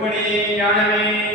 உண்மணி ஞானமே.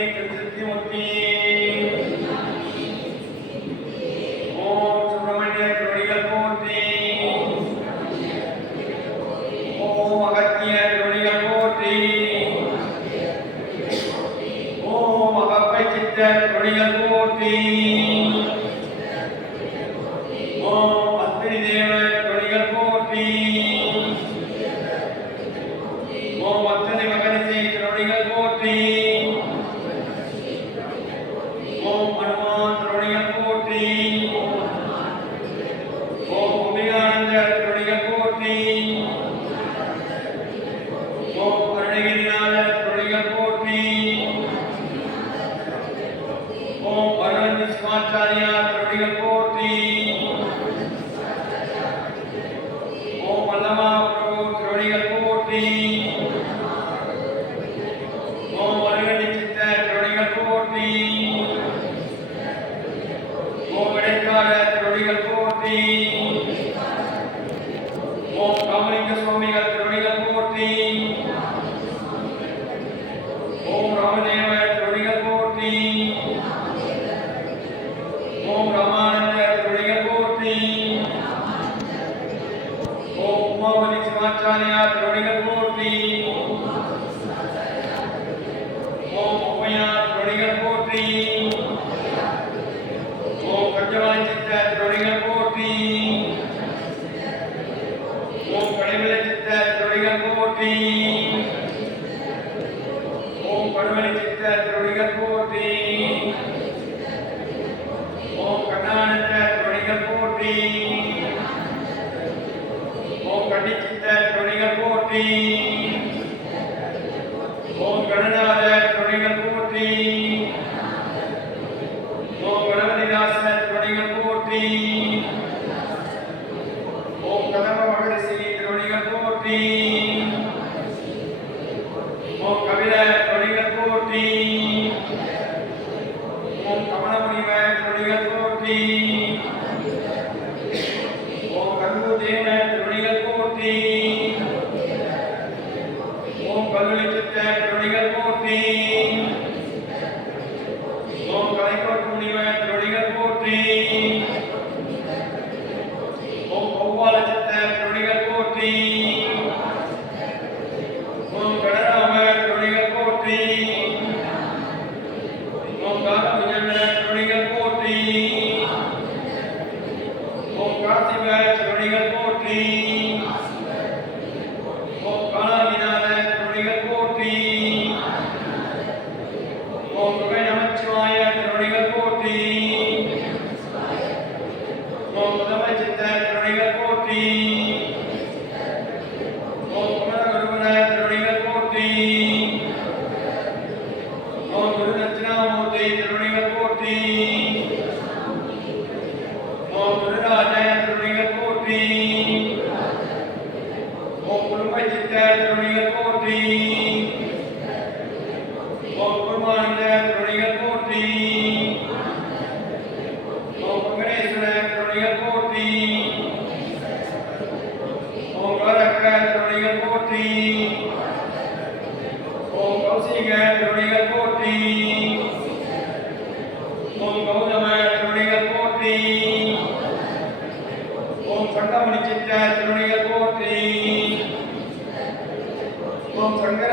Happy be ஓம் சண்டமணி சித்த திருவடிகள் போற்றி. ஓம் சங்கர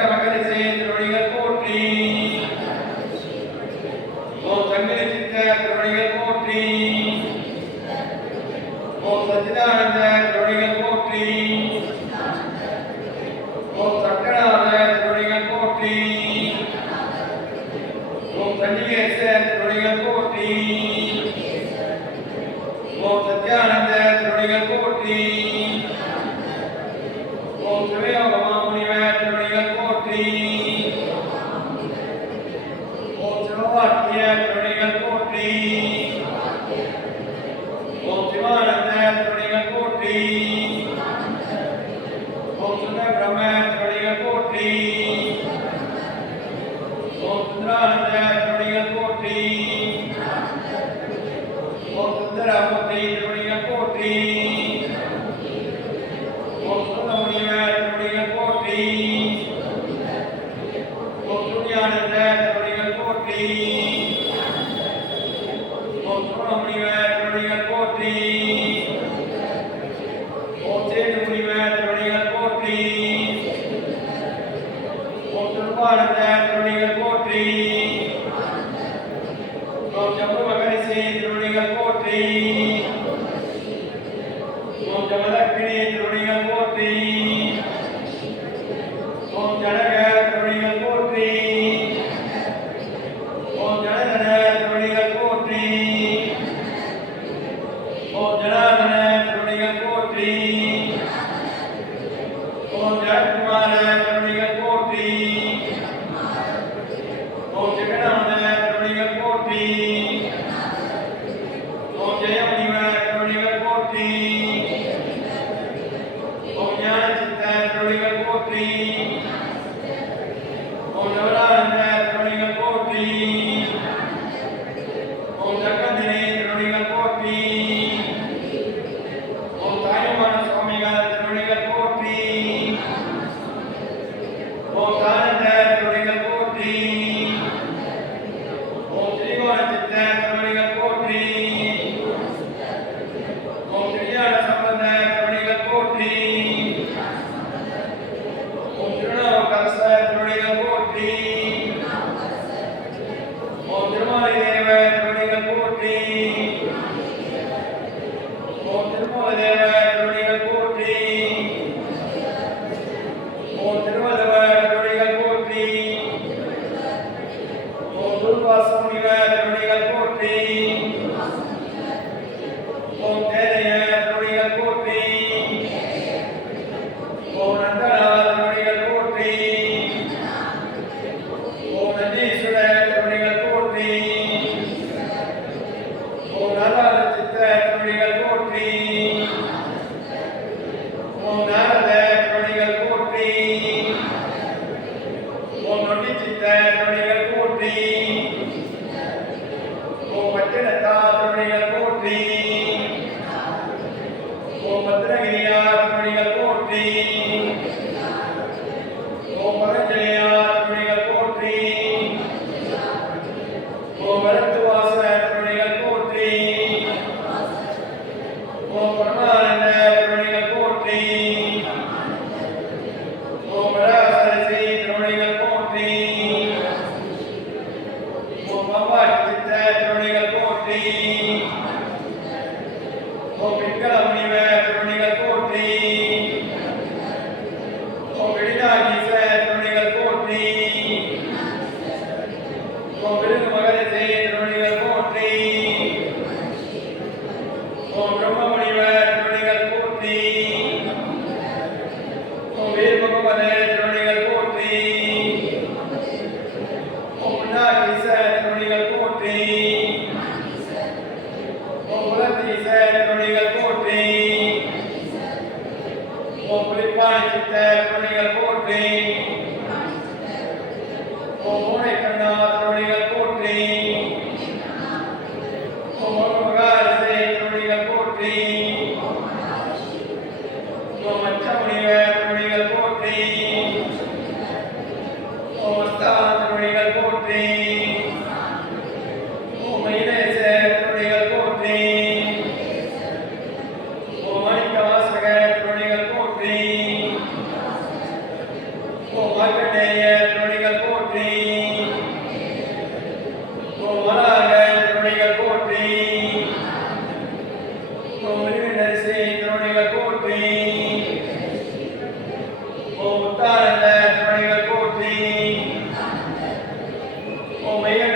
ஓம்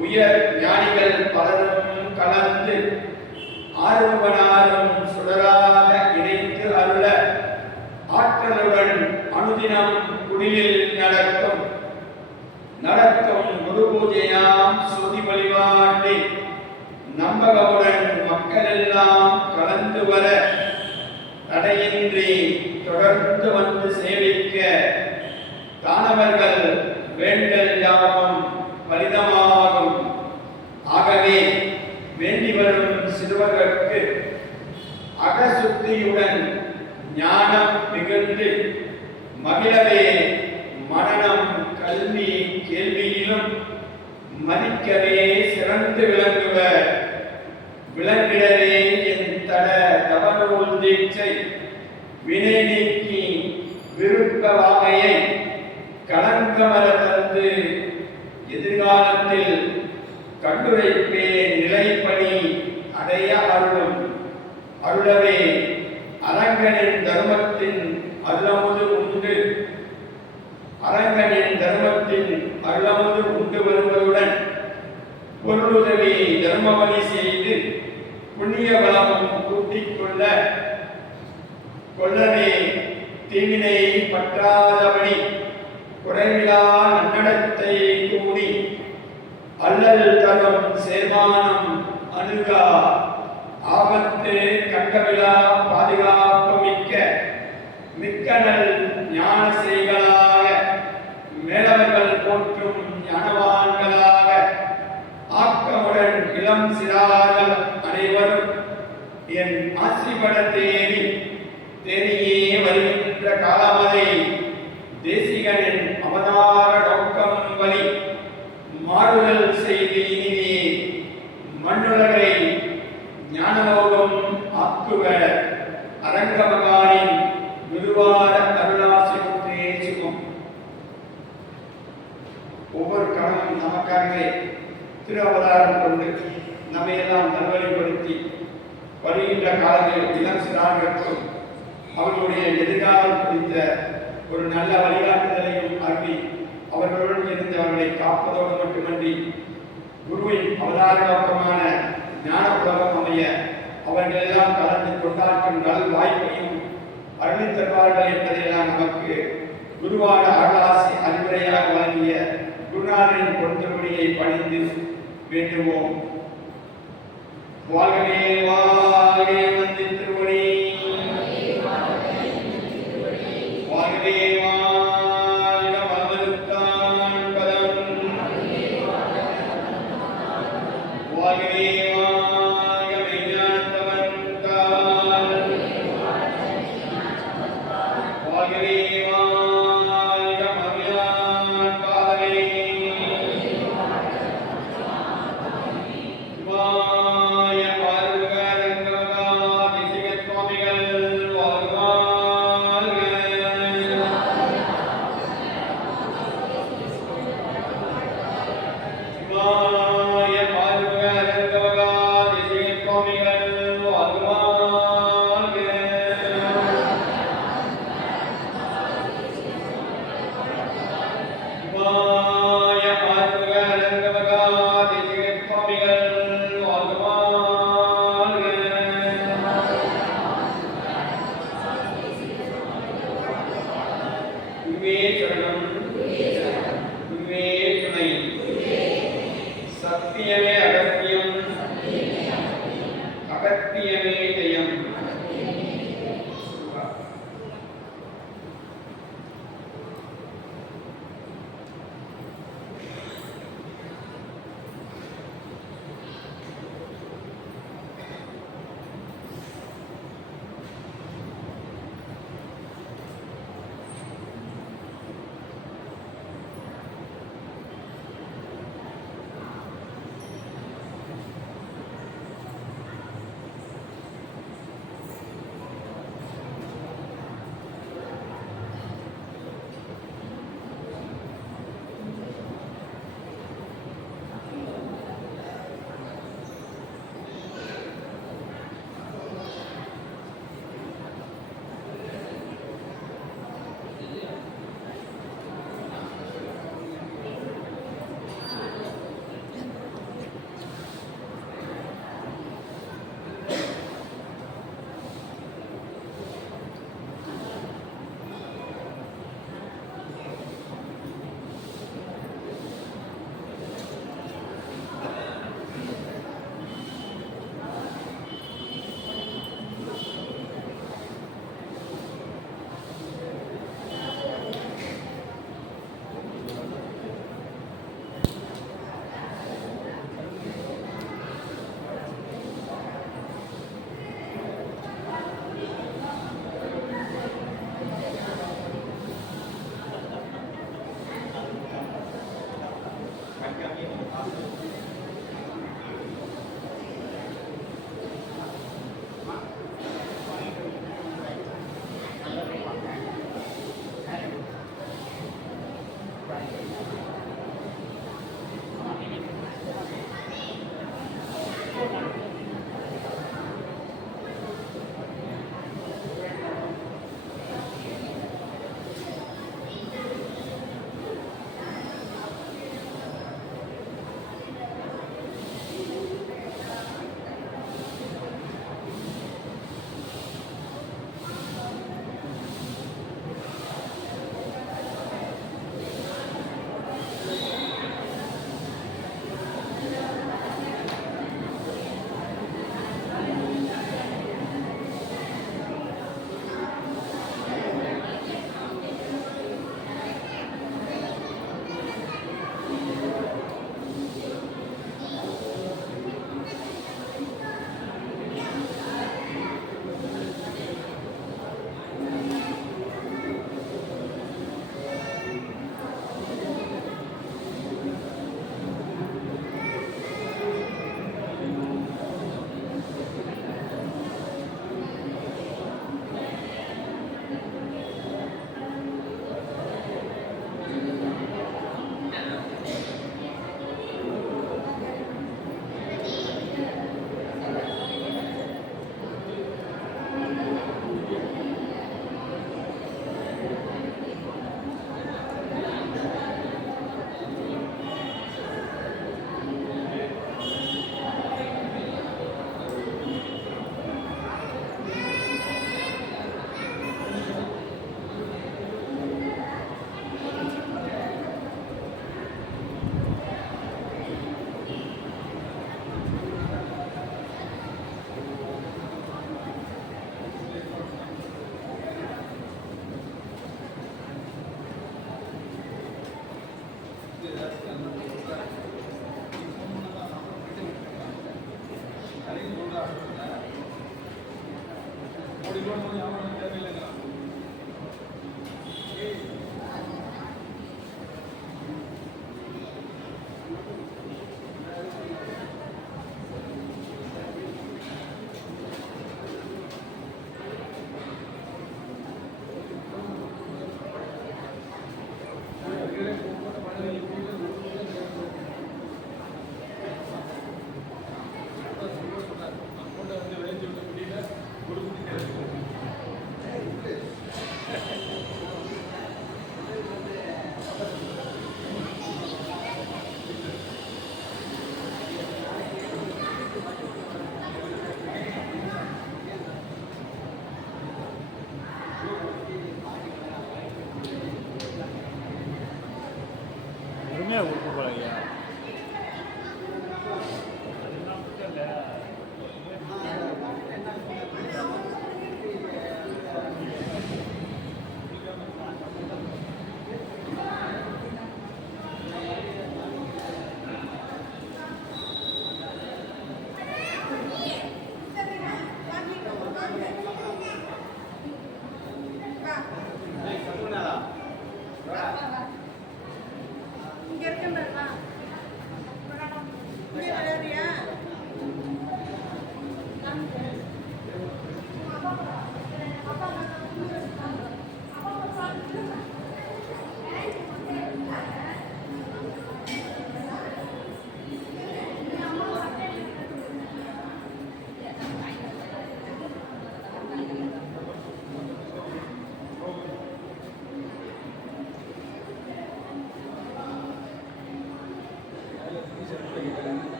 உயர் ஞானிகள் பலரும் கலந்து ஆறுமுகனாரும் சுடராக இணைத்து அருள ஆற்றலுடன் அனுதினம் குடிலில் நடக்கும். நடக்கும் குரு பூஜையாம் சுதி வழிபாட்டை நம்பகவுடன் மக்கள் எல்லாம் கலந்து வர தடையின்றி தொடர்ந்து வந்து சேவிக்க தானவர்கள் வேண்டும் மதிக்கவே சிறந்து விளங்குவ விளங்கிடவே என் தட தவநூல் தீட்சை. வினை நீக்கி விருப்ப வாகையை கலங்கமர தந்து எதிர்காலத்தில் கண்டுரைப்பே நிலைப்பணி அடைய அருளும். அருளவே புண்ணிய கூட்டிக் கொள்ள கொள்ளவே தீவினை பற்றாதபடி குறைவிலா நன்னடத்தை கூடி அல்லல் தரும் சேர்மானம் அணுகா ஆபத்து கட்டவிழா பாதுகாப்பு மிக்க மிக்கடல் ஞான செய்களாக மேலவர்கள் போற்றும் ஞானவான்களாக ஆக்கமுடன் இளம் சிறார்கள் என் ஆசிபட தேரி தேறியே வருகின்ற காலமதை தேசிகனின் அவதார நோக்கம் வழி மாறுதல் செய்து இனிமே மண்ணுலகை ஞானலோகம் ஆக்குவ அரங்கமகாரின் குருவார அருளாசிரியே சுகம் ஒவ்வொரு கணமும் நமக்காகவே திரு அவதாரம் கொண்டு நம்மையெல்லாம் நல்வழிப்படுத்தி வருகின்ற காலங்களில் இளம் சிறார்களுக்கும் அவர்களுடைய எதிர்காலம் குறித்த ஒரு நல்ல வழிகாட்டுதலையும் அருளி அவர்களுடன் இருந்து அவர்களை காப்பதோடு மட்டுமன்றி குருவின் அவதார நோக்கமான ஞான உலகம் அமைய அவர்கள் எல்லாம் கலந்து கொண்டாற்றும் நல் வாய்ப்பையும் அருளித் தருவார்கள் என்பதையெல்லாம் நமக்கு குருவான அருளாசி அறிவுரையாக வழங்கிய குருநாதரின் பொருத்தமொழியை பணிந்து வேண்டுவோம். வாழ்கவே வாழ்கவே